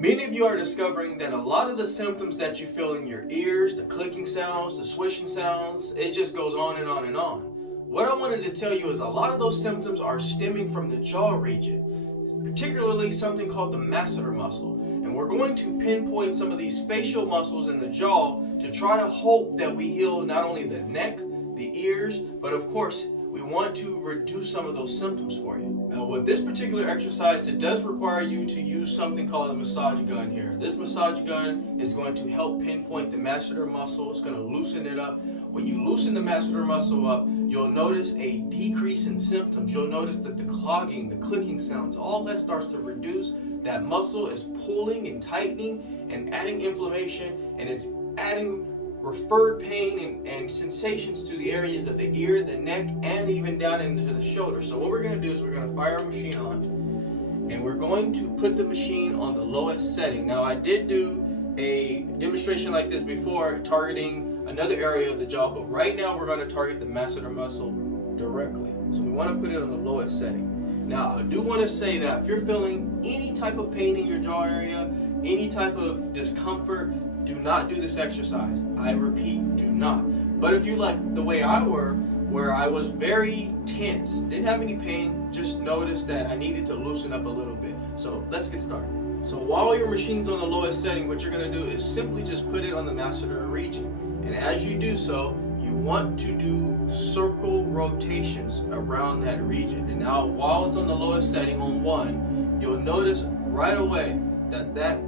Many of you are discovering that a lot of the symptoms that you feel in your ears, the clicking sounds, the swishing sounds, it just goes on and on and on. What I wanted to tell you is a lot of those symptoms are stemming from the jaw region, particularly something called the masseter muscle. And we're going to pinpoint some of these facial muscles in the jaw to try to hope that we heal not only the neck, the ears, but of course, we want to reduce some of those symptoms for you. Now with this particular exercise, it does require you to use something called a massage gun here. This massage gun is going to help pinpoint the masseter muscle. It's going to loosen it up. When you loosen the masseter muscle up, you'll notice a decrease in symptoms. You'll notice that the clogging, the clicking sounds, all that starts to reduce. That muscle is pulling and tightening and adding inflammation, and it's adding referred pain and sensations to the areas of the ear, the neck, and even down into the shoulder. So what we're going to do is we're going to fire our machine on, and we're going to put the machine on the lowest setting. Now I did do a demonstration like this before, targeting another area of the jaw, but right now we're going to target the masseter muscle directly. So we want to put it on the lowest setting. Now I do want to say that if you're feeling any type of pain in your jaw area, any type of discomfort, do not do this exercise. I repeat, do not. But if you like the way I were, where I was very tense, didn't have any pain, just noticed that I needed to loosen up a little bit. So let's get started. So while your machine's on the lowest setting, what you're going to do is simply just put it on the masseter region. And as you do so, you want to do circle rotations around that region. And now while it's on the lowest setting on 1, you'll notice right away that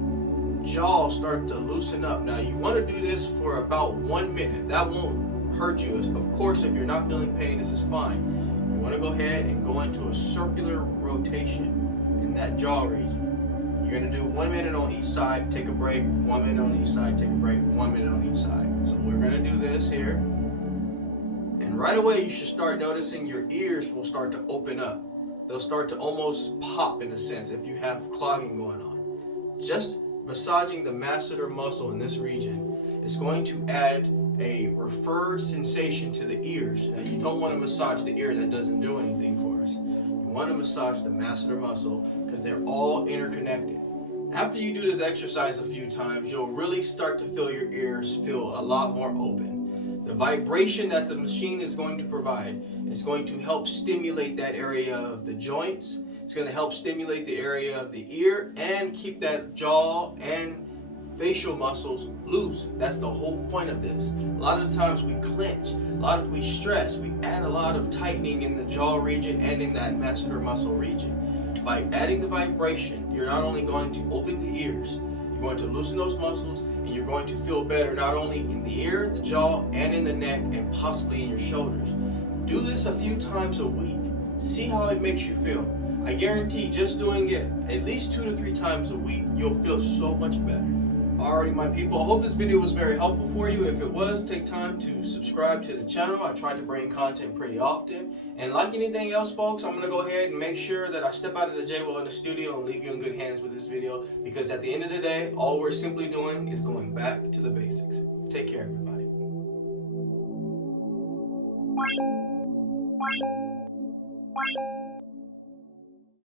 jaw start to loosen up. Now you want to do this for about 1 minute. That won't hurt you. Of course, if you're not feeling pain, this is fine. You want to go ahead and go into a circular rotation in that jaw region. You're going to do 1 minute on each side, take a break, 1 minute on each side, take a break, 1 minute on each side. So we're going to do this here. And right away you should start noticing your ears will start to open up. They'll start to almost pop in a sense if you have clogging going on. Just massaging the masseter muscle in this region is going to add a referred sensation to the ears. Now you don't want to massage the ear, that doesn't do anything for us. You want to massage the masseter muscle because they're all interconnected. After you do this exercise a few times, you'll really start to feel your ears feel a lot more open. The vibration that the machine is going to provide is going to help stimulate that area of the joints. It's going to help stimulate the area of the ear and keep that jaw and facial muscles loose. That's the whole point of this. A lot of the times we clench, we stress, we add a lot of tightening in the jaw region and in that masseter muscle region. By adding the vibration, you're not only going to open the ears, you're going to loosen those muscles, and you're going to feel better not only in the ear, the jaw, and in the neck, and possibly in your shoulders. Do this a few times a week. See how it makes you feel. I guarantee just doing it at least 2 to 3 times a week, you'll feel so much better. Alrighty, my people, I hope this video was very helpful for you. If it was, take time to subscribe to the channel. I try to bring content pretty often. And like anything else, folks, I'm going to go ahead and make sure that I step out of the Jaye Wellness Studio and leave you in good hands with this video. Because at the end of the day, all we're simply doing is going back to the basics. Take care, everybody.